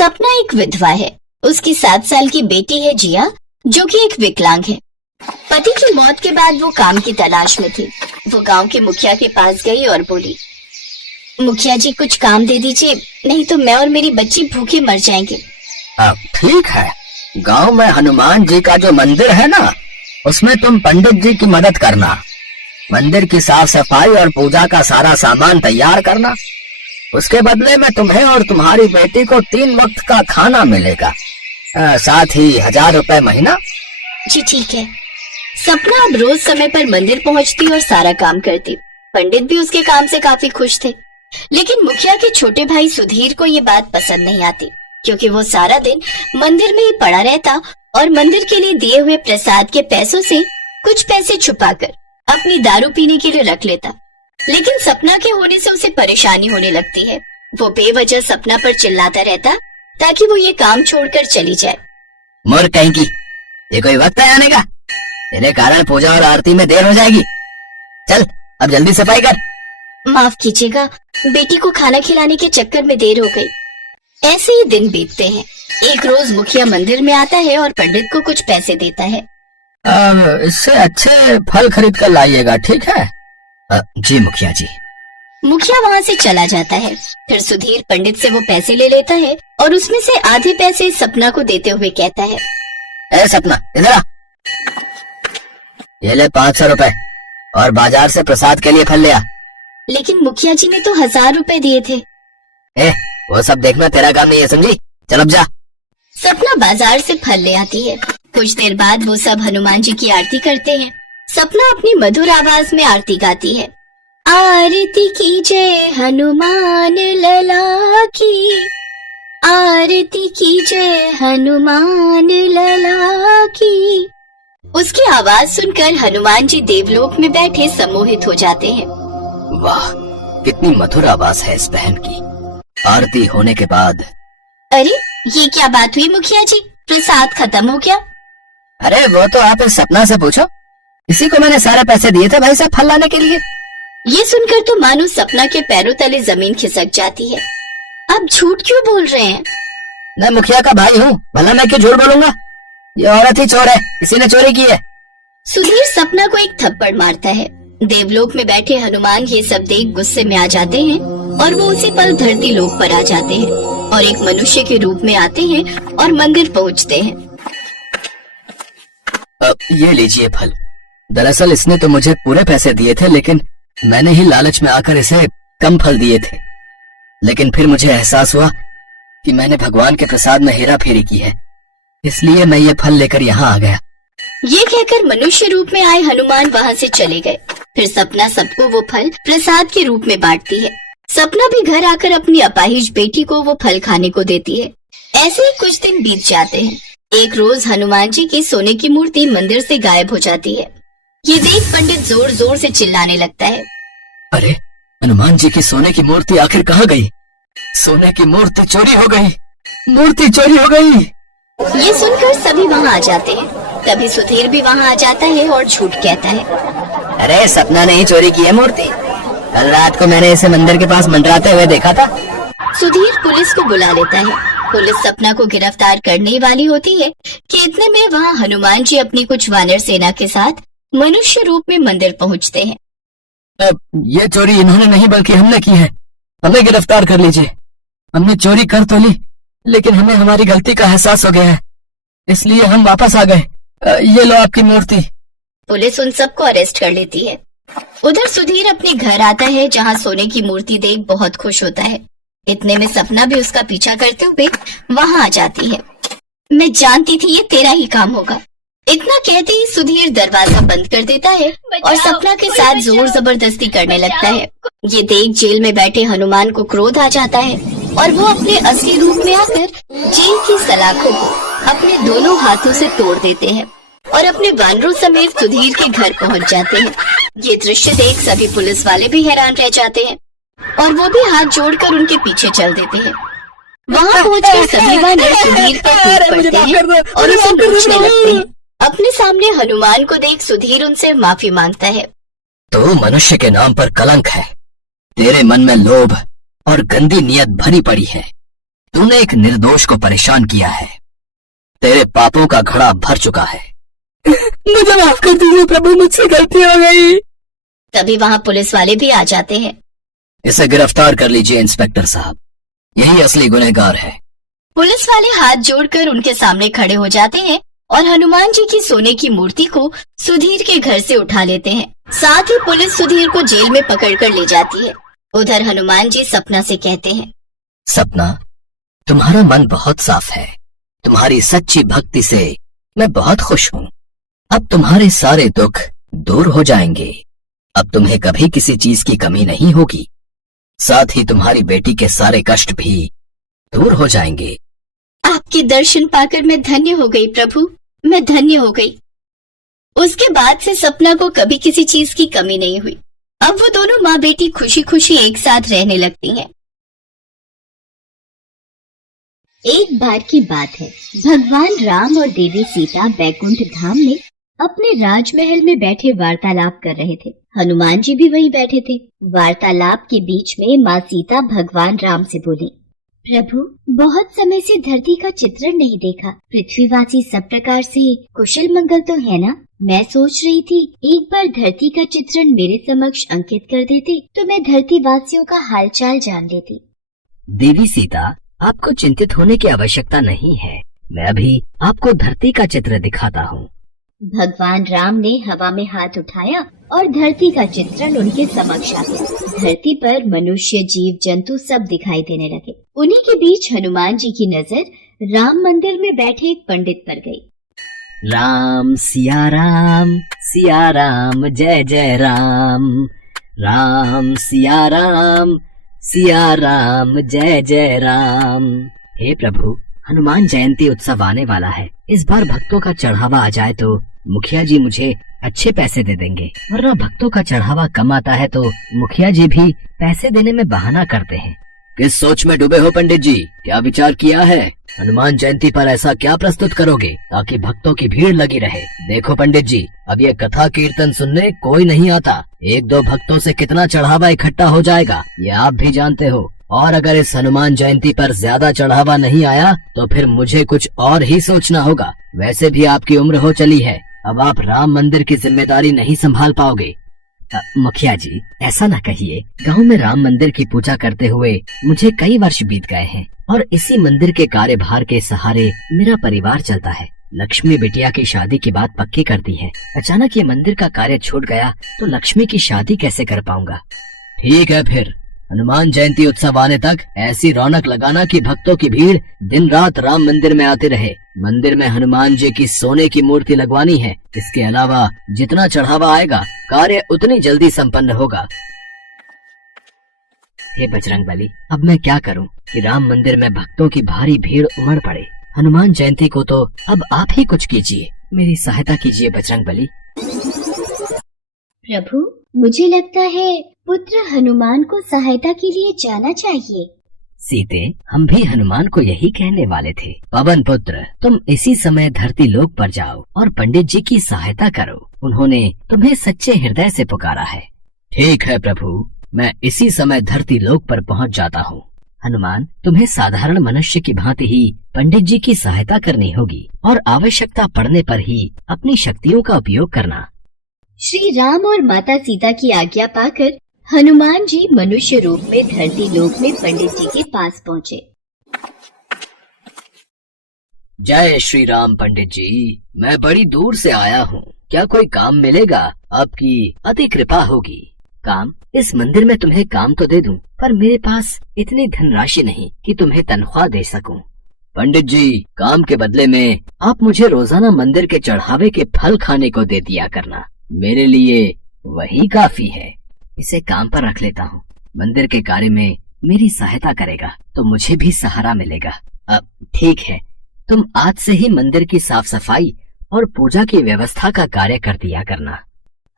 सपना एक विधवा है। उसकी 7 साल की बेटी है जिया, जो कि एक विकलांग है। पति की मौत के बाद वो काम की तलाश में थी। वो गांव के मुखिया के पास गई और बोली, मुखिया जी कुछ काम दे दीजिए, नहीं तो मैं और मेरी बच्ची भूखे मर जाएंगे। अब ठीक है, गांव में हनुमान जी का जो मंदिर है ना, उसमें तुम पंडित जी की मदद करना। मंदिर की साफ सफाई और पूजा का सारा सामान तैयार करना। उसके बदले में तुम्हें और तुम्हारी बेटी को 3 वक्त का खाना मिलेगा, साथ ही 1000 रुपए महीना। जी ठीक है। सपना अब रोज समय पर मंदिर पहुंचती और सारा काम करती। पंडित भी उसके काम से काफी खुश थे, लेकिन मुखिया के छोटे भाई सुधीर को ये बात पसंद नहीं आती, क्योंकि वो सारा दिन मंदिर में ही पड़ा रहता और मंदिर के लिए दिए हुए प्रसाद के पैसों से कुछ पैसे छुपाकर अपनी दारू पीने के लिए रख लेता। लेकिन सपना के होने से उसे परेशानी होने लगती है। वो बेवजह सपना पर चिल्लाता रहता ताकि वो ये काम छोड़कर चली जाए। मोर कहीं की, ये कोई वक्त है आने का? तेरे कारण पूजा और आरती में देर हो जाएगी। चल अब जल्दी सफाई कर। माफ कीजिएगा, बेटी को खाना खिलाने के चक्कर में देर हो गई। ऐसे ही दिन बीतते हैं। एक रोज मुखिया मंदिर में आता है और पंडित को कुछ पैसे देता है। इससे अच्छे फल खरीद कर लाइएगा, ठीक है? जी मुखिया जी। मुखिया वहाँ से चला जाता है। फिर सुधीर पंडित से वो पैसे ले लेता है और उसमें से आधे पैसे सपना को देते हुए कहता है, ए सपना, इधर आ। ये ले 500 रुपए और बाजार से प्रसाद के लिए फल ले आ। लेकिन मुखिया जी ने तो 1000 रुपए दिए थे। वो सब देखना तेरा काम नहीं है, समझी? चल अब जा। सपना बाजार से फल ले आती है। कुछ देर बाद वो सब हनुमान जी की आरती करते हैं। सपना अपनी मधुर आवाज में आरती गाती है। आरती की जय हनुमान लला की, आरती की जय हनुमान लला की। उसकी आवाज सुनकर हनुमान जी देवलोक में बैठे सम्मोहित हो जाते हैं। वाह, कितनी मधुर आवाज है इस बहन की। आरती होने के बाद, अरे ये क्या बात हुई मुखिया जी, प्रसाद खत्म हो गया? अरे वो तो आप इस सपना से पूछो, इसी को मैंने सारे पैसे दिए थे भाई साहब फल लाने के लिए। ये सुनकर तो मानो सपना के पैरों तले जमीन खिसक जाती है। आप झूठ क्यों बोल रहे हैं? मैं मुखिया का भाई हूँ, भला मैं क्यों झूठ बोलूंगा? ये औरत ही चोर है, इसी ने चोरी की है। सुधीर सपना को एक थप्पड़ मारता है। देवलोक में बैठे हनुमान ये सब देख गुस्से में आ जाते हैं और वो उसी पल धरती लोक पर आ जाते हैं और एक मनुष्य के रूप में आते हैं और मंदिर पहुँचते हैं। ये लीजिए फल। दरअसल इसने तो मुझे पूरे पैसे दिए थे, लेकिन मैंने ही लालच में आकर इसे कम फल दिए थे। लेकिन फिर मुझे एहसास हुआ कि मैंने भगवान के प्रसाद में हेरा फेरी की है, इसलिए मैं ये फल लेकर यहाँ आ गया। ये कहकर मनुष्य रूप में आए हनुमान वहाँ से चले गए। फिर सपना सबको वो फल प्रसाद के रूप में बांटती है। सपना भी घर आकर अपनी अपाहिज बेटी को वो फल खाने को देती है। ऐसे ही कुछ दिन बीत जाते हैं। एक रोज हनुमान जी की सोने की मूर्ति मंदिर से गायब हो जाती है। ये देख पंडित जोर जोर से चिल्लाने लगता है, अरे हनुमान जी की सोने की मूर्ति आखिर कहाँ गई? सोने की मूर्ति चोरी हो गई, मूर्ति चोरी हो गई। ये सुनकर सभी वहाँ आ जाते हैं। तभी सुधीर भी वहाँ आ जाता है और झूठ कहता है, अरे सपना ने ही चोरी की है मूर्ति। कल रात को मैंने इसे मंदिर के पास मंडराते हुए देखा था। सुधीर पुलिस को बुला लेता है। पुलिस सपना को गिरफ्तार करने वाली होती है कि इतने में वहाँ हनुमान जी अपनी कुछ वानर सेना के साथ मनुष्य रूप में मंदिर पहुँचते हैं। ये चोरी इन्होंने नहीं बल्कि हमने की है, हमें गिरफ्तार कर लीजिए। हमने चोरी कर तो ली, लेकिन हमें हमारी गलती का एहसास हो गया है, इसलिए हम वापस आ गए। ये लो आपकी मूर्ति। पुलिस उन सबको अरेस्ट कर लेती है। उधर सुधीर अपने घर आता है, जहाँ सोने की मूर्ति देख बहुत खुश होता है। इतने में सपना भी उसका पीछा करते हुए वहाँ आ जाती है। मैं जानती थी ये तेरा ही काम होगा। इतना कहते ही सुधीर दरवाजा बंद कर देता है और सपना के साथ जोर जबरदस्ती करने लगता है। ये देख जेल में बैठे हनुमान को क्रोध आ जाता है और वो अपने असली रूप में आकर जेल की सलाखों को अपने दोनों हाथों से तोड़ देते हैं और अपने वानरों समेत सुधीर के घर पहुंच जाते हैं। ये दृश्य देख सभी पुलिस वाले भी हैरान रह जाते हैं और वो भी हाथ जोड़कर उनके पीछे चल देते हैं। वहाँ पहुंचकर सभी वानर सुधीर पर टूट पड़ते हैं और उसे नोचने लगते हैं। अपने सामने हनुमान को देख सुधीर उनसे माफी मांगता है। तो मनुष्य के नाम पर कलंक है। तेरे मन में लोभ और गंदी नियत भरी पड़ी है, तूने एक निर्दोष को परेशान किया है। तेरे पापों का घड़ा भर चुका है। मुझे माफ कर दीजिए प्रभु, मुझसे गलती हो गई। तभी वहाँ पुलिस वाले भी आ जाते हैं। इसे गिरफ्तार कर लीजिए इंस्पेक्टर साहब, यही असली गुनहगार है। पुलिस वाले हाथ जोड़कर उनके सामने खड़े हो जाते हैं और हनुमान जी की सोने की मूर्ति को सुधीर के घर से उठा लेते हैं। साथ ही पुलिस सुधीर को जेल में पकड़कर ले जाती है। उधर हनुमान जी सपना से कहते हैं, सपना, तुम्हारा मन बहुत साफ है। तुम्हारी सच्ची भक्ति से मैं बहुत खुश हूँ। अब तुम्हारे सारे दुख दूर हो जाएंगे। अब तुम्हें कभी किसी चीज की कमी नहीं होगी। साथ ही तुम्हारी बेटी के सारे कष्ट भी दूर हो जाएंगे। आपके दर्शन पाकर मैं धन्य हो गई प्रभु, मैं धन्य हो गई। उसके बाद से सपना को कभी किसी चीज की कमी नहीं हुई। अब वो दोनों माँ बेटी खुशी खुशी एक साथ रहने लगती हैं। एक बार की बात है, भगवान राम और देवी सीता बैकुंठ धाम में अपने राजमहल में बैठे वार्तालाप कर रहे थे। हनुमान जी भी वहीं बैठे थे। वार्तालाप के बीच में माँ सीता भगवान राम से बोली, प्रभु, बहुत समय से धरती का चित्रण नहीं देखा। पृथ्वीवासी सब प्रकार से कुशल मंगल तो है ना? मैं सोच रही थी एक बार धरती का चित्रण मेरे समक्ष अंकित कर देते तो मैं धरती वासियों का हालचाल जान लेती। देवी सीता, आपको चिंतित होने की आवश्यकता नहीं है। मैं अभी आपको धरती का चित्र दिखाता हूँ। भगवान राम ने हवा में हाथ उठाया और धरती का चित्रण उनके समक्ष आ गया। धरती पर मनुष्य, जीव जंतु सब दिखाई देने लगे। उन्हीं के बीच हनुमान जी की नजर राम मंदिर में बैठे एक पंडित पर गई। राम सिया राम, जय जय राम। राम सिया राम, जय जय राम। हे प्रभु, हनुमान जयंती उत्सव आने वाला है। इस बार भक्तों का चढ़ावा आ जाए तो मुखिया जी मुझे अच्छे पैसे दे देंगे, वरना भक्तों का चढ़ावा कम आता है तो मुखिया जी भी पैसे देने में बहाना करते हैं। किस सोच में डूबे हो पंडित जी? क्या विचार किया है? हनुमान जयंती पर ऐसा क्या प्रस्तुत करोगे ताकि भक्तों की भीड़ लगी रहे? देखो पंडित जी, अब ये कथा कीर्तन सुनने कोई नहीं आता। एक दो भक्तों से कितना चढ़ावा इकट्ठा हो जाएगा ये आप भी जानते हो। और अगर इस हनुमान जयंती पर ज्यादा चढ़ावा नहीं आया तो फिर मुझे कुछ और ही सोचना होगा। वैसे भी आपकी उम्र हो चली है, अब आप राम मंदिर की जिम्मेदारी नहीं संभाल पाओगे। मुखिया जी, ऐसा न कहिए। गांव में राम मंदिर की पूजा करते हुए मुझे कई वर्ष बीत गए हैं और इसी मंदिर के कार्यभार के सहारे मेरा परिवार चलता है। लक्ष्मी बिटिया की शादी की बात पक्की कर दी है। अचानक ये मंदिर का कार्य छूट गया तो लक्ष्मी की शादी कैसे कर पाऊंगा? ठीक है, फिर हनुमान जयंती उत्सव आने तक ऐसी रौनक लगाना कि भक्तों की भीड़ दिन रात राम मंदिर में आती रहे। मंदिर में हनुमान जी की सोने की मूर्ति लगवानी है। इसके अलावा जितना चढ़ावा आएगा कार्य उतनी जल्दी संपन्न होगा। हे बजरंगबली, अब मैं क्या करूं कि राम मंदिर में भक्तों की भारी भीड़ उमड़ पड़े। हनुमान जयंती को तो अब आप ही कुछ कीजिए, मेरी सहायता कीजिए बजरंगबली। प्रभु, मुझे लगता है पुत्र हनुमान को सहायता के लिए जाना चाहिए। सीते, हम भी हनुमान को यही कहने वाले थे। पवन पुत्र, तुम इसी समय धरती लोक पर जाओ और पंडित जी की सहायता करो। उन्होंने तुम्हें सच्चे हृदय से पुकारा है। ठीक है प्रभु, मैं इसी समय धरती लोक पर पहुंच जाता हूँ। हनुमान, तुम्हें साधारण मनुष्य की भांति ही पंडित जी की सहायता करनी होगी और आवश्यकता पड़ने पर ही अपनी शक्तियों का उपयोग करना। श्री राम और माता सीता की आज्ञा पाकर हनुमान जी मनुष्य रूप में धरती लोक में पंडित जी के पास पहुँचे। जय श्री राम पंडित जी, मैं बड़ी दूर से आया हूँ। क्या कोई काम मिलेगा? आपकी अति कृपा होगी। काम? इस मंदिर में तुम्हें काम तो दे दूं, पर मेरे पास इतनी धनराशि नहीं कि तुम्हें तनख्वाह दे सकूं। पंडित जी, काम के बदले में आप मुझे रोजाना मंदिर के चढ़ावे के फल खाने को दे दिया करना। मेरे लिए वही काफी है। इसे काम पर रख लेता हूँ। मंदिर के कार्य में मेरी सहायता करेगा तो मुझे भी सहारा मिलेगा। अब ठीक है, तुम आज से ही मंदिर की साफ सफाई और पूजा की व्यवस्था का कार्य कर दिया करना।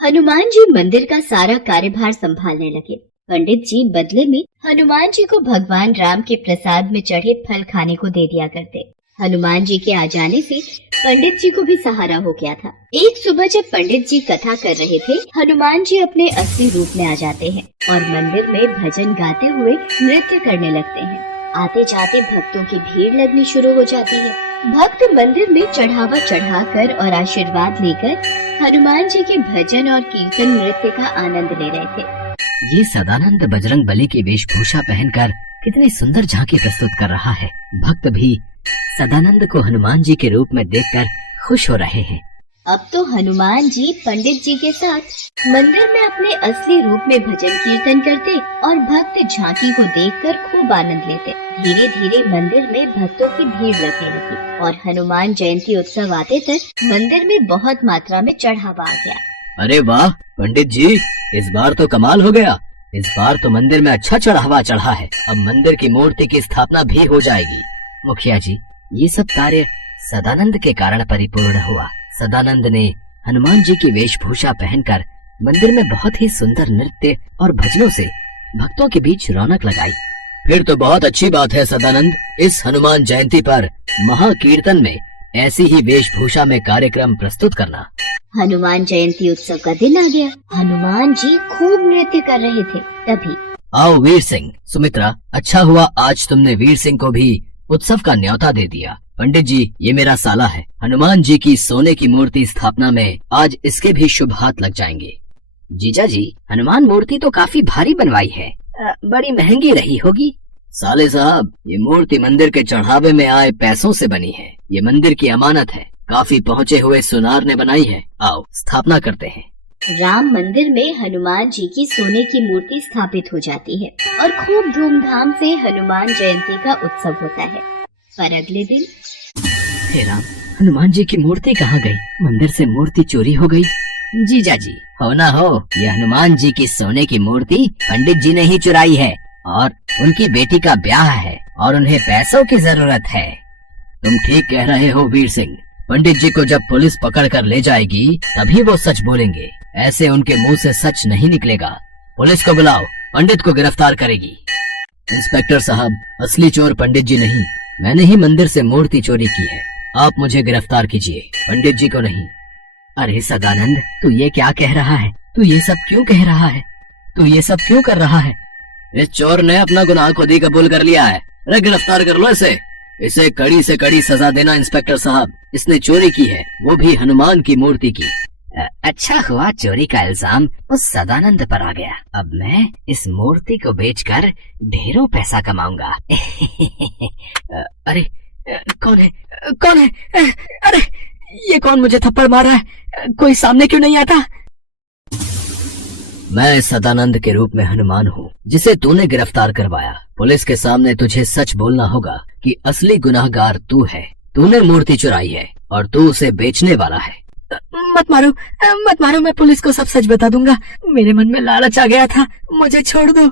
हनुमान जी मंदिर का सारा कार्यभार संभालने लगे। पंडित जी बदले में हनुमान जी को भगवान राम के प्रसाद में चढ़े फल खाने को दे दिया करते। हनुमान जी के आ जाने से पंडित जी को भी सहारा हो गया था। एक सुबह जब पंडित जी कथा कर रहे थे, हनुमान जी अपने असली रूप में आ जाते हैं और मंदिर में भजन गाते हुए नृत्य करने लगते हैं। आते जाते भक्तों की भीड़ लगनी शुरू हो जाती है। भक्त मंदिर में चढ़ावा चढ़ाकर और आशीर्वाद लेकर हनुमान जी के भजन और कीर्तन नृत्य का आनंद ले रहे थे। ये सदानंद बजरंग बली की वेशभूषा पहनकर कितनी सुंदर झांकी प्रस्तुत कर रहा है। भक्त भी सदानंद को हनुमान जी के रूप में देखकर खुश हो रहे हैं। अब तो हनुमान जी पंडित जी के साथ मंदिर में अपने असली रूप में भजन कीर्तन करते और भक्त झांकी को देखकर खूब आनंद लेते। धीरे धीरे मंदिर में भक्तों की भीड़ लगने लगी और हनुमान जयंती उत्सव आते तक मंदिर में बहुत मात्रा में चढ़ावा आ गया। अरे वाह पंडित जी, इस बार तो कमाल हो गया। इस बार तो मंदिर में अच्छा चढ़ावा चढ़ा है। अब मंदिर की मूर्ति की स्थापना भी हो जाएगी। मुखिया जी, ये सब कार्य सदानंद के कारण परिपूर्ण हुआ। सदानंद ने हनुमान जी की वेशभूषा पहनकर मंदिर में बहुत ही सुंदर नृत्य और भजनों से भक्तों के बीच रौनक लगाई। फिर तो बहुत अच्छी बात है सदानंद। इस हनुमान जयंती पर महाकीर्तन में ऐसी ही वेशभूषा में कार्यक्रम प्रस्तुत करना। हनुमान जयंती उत्सव का दिन आ गया। हनुमान जी खूब नृत्य कर रहे थे। तभी आओ वीर सिंह, सुमित्रा, अच्छा हुआ आज तुमने वीर सिंह को भी उत्सव का न्योता दे दिया। पंडित जी, ये मेरा साला है। हनुमान जी की सोने की मूर्ति स्थापना में आज इसके भी शुभ हाथ लग जाएंगे। जीजा जी, हनुमान मूर्ति तो काफी भारी बनवाई है, बड़ी महंगी रही होगी। साले साहब, ये मूर्ति मंदिर के चढ़ावे में आए पैसों से बनी है। ये मंदिर की अमानत है, काफी पहुँचे हुए सुनार ने बनाई है। आओ स्थापना करते हैं। राम मंदिर में हनुमान जी की सोने की मूर्ति स्थापित हो जाती है और खूब धूमधाम से हनुमान जयंती का उत्सव होता है। पर अगले दिन हे राम, हनुमान जी की मूर्ति कहाँ गई? मंदिर से मूर्ति चोरी हो गई। जीजा जी, हो ना हो, ये हनुमान जी की सोने की मूर्ति पंडित जी ने ही चुराई है और उनकी बेटी का ब्याह है और उन्हें पैसों की जरूरत है। तुम ठीक कह रहे हो वीर सिंह। पंडित जी को जब पुलिस पकड़ कर ले जाएगी तभी वो सच बोलेंगे। ऐसे उनके मुंह से सच नहीं निकलेगा। पुलिस को बुलाओ, पंडित को गिरफ्तार करेगी। इंस्पेक्टर साहब, असली चोर पंडित जी नहीं, मैंने ही मंदिर से मूर्ति चोरी की है। आप मुझे गिरफ्तार कीजिए, पंडित जी को नहीं। अरे सदानंद, तू ये क्या कह रहा है? तू ये सब क्यों कह रहा है? तू ये सब क्यों कर रहा है? इस चोर ने अपना गुनाह खुद ही कबूल कर लिया है। अरे गिरफ्तार कर लो इसे। इसे कड़ी से कड़ी सजा देना इंस्पेक्टर साहब। इसने चोरी की है, वो भी हनुमान की मूर्ति की। अच्छा हुआ चोरी का इल्जाम उस सदानंद पर आ गया। अब मैं इस मूर्ति को बेचकर ढेरों पैसा कमाऊंगा। अरे कौन है? कौन है? अरे ये कौन मुझे थप्पड़ मार रहा है? कोई सामने क्यों नहीं आता? मैं सदानंद के रूप में हनुमान हूँ जिसे तूने गिरफ्तार करवाया। पुलिस के सामने तुझे सच बोलना होगा कि असली गुनाहगार तू है। तूने मूर्ति चुराई है और तू उसे बेचने वाला है। मत मारो, मत मारो, मैं पुलिस को सब सच बता दूंगा। मेरे मन में लालच आ गया था, मुझे छोड़ दो।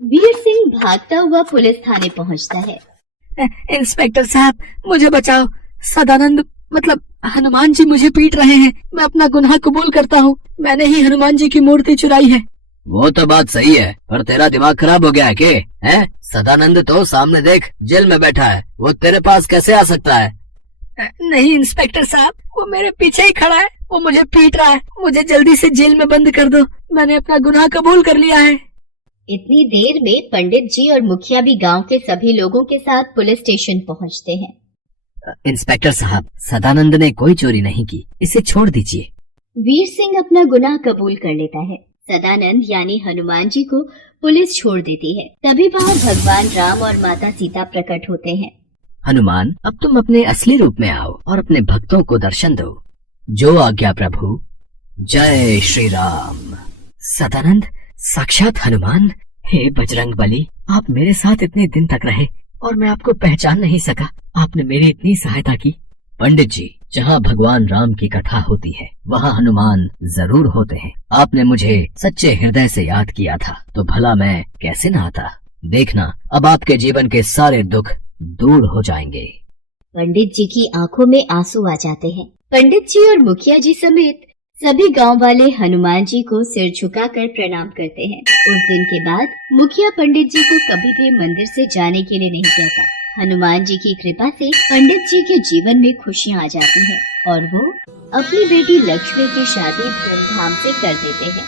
वीर सिंह भागता हुआ पुलिस थाने पहुंचता है। इंस्पेक्टर साहब, मुझे बचाओ। सदानंद मतलब हनुमान जी मुझे पीट रहे हैं। मैं अपना गुनाह कबूल करता हूँ। मैंने ही हनुमान जी की मूर्ति चुराई है। वो तो बात सही है, पर तेरा दिमाग खराब हो गया है के? हैं? सदानंद तो सामने देख, जेल में बैठा है। वो तेरे पास कैसे आ सकता है? नहीं इंस्पेक्टर साहब, वो मेरे पीछे ही खड़ा है। वो मुझे पीट रहा है। मुझे जल्दी से जेल में बंद कर दो। मैंने अपना गुनाह कबूल कर लिया है। इतनी देर में पंडित जी और मुखिया भी गांव के सभी लोगों के साथ पुलिस स्टेशन पहुंचते हैं। इंस्पेक्टर साहब, सदानंद ने कोई चोरी नहीं की, इसे छोड़ दीजिए। वीर सिंह अपना गुनाह कबूल कर लेता है। सदानंद यानी हनुमान जी को पुलिस छोड़ देती है। तभी वहाँ भगवान राम और माता सीता प्रकट होते हैं। हनुमान, अब तुम अपने असली रूप में आओ और अपने भक्तों को दर्शन दो। जो आज्ञा प्रभु। जय श्री राम। सदानंद, साक्षात हनुमान। हे बजरंग बली, आप मेरे साथ इतने दिन तक रहे और मैं आपको पहचान नहीं सका। आपने मेरी इतनी सहायता की। पंडित जी, जहाँ भगवान राम की कथा होती है वहाँ हनुमान जरूर होते हैं। आपने मुझे सच्चे हृदय से याद किया था तो भला मैं कैसे न आता। देखना, अब आपके जीवन के सारे दुख दूर हो जाएंगे। पंडित जी की आंखों में आंसू आ जाते हैं। पंडित जी और मुखिया जी समेत सभी गांव वाले हनुमान जी को सिर झुकाकर प्रणाम करते हैं। उस दिन के बाद मुखिया पंडित जी को कभी भी मंदिर से जाने के लिए नहीं कहता। हनुमान जी की कृपा से पंडित जी के जीवन में खुशियाँ आ जाती हैं और वो अपनी बेटी लक्ष्मी की शादी धूमधाम से कर देते हैं।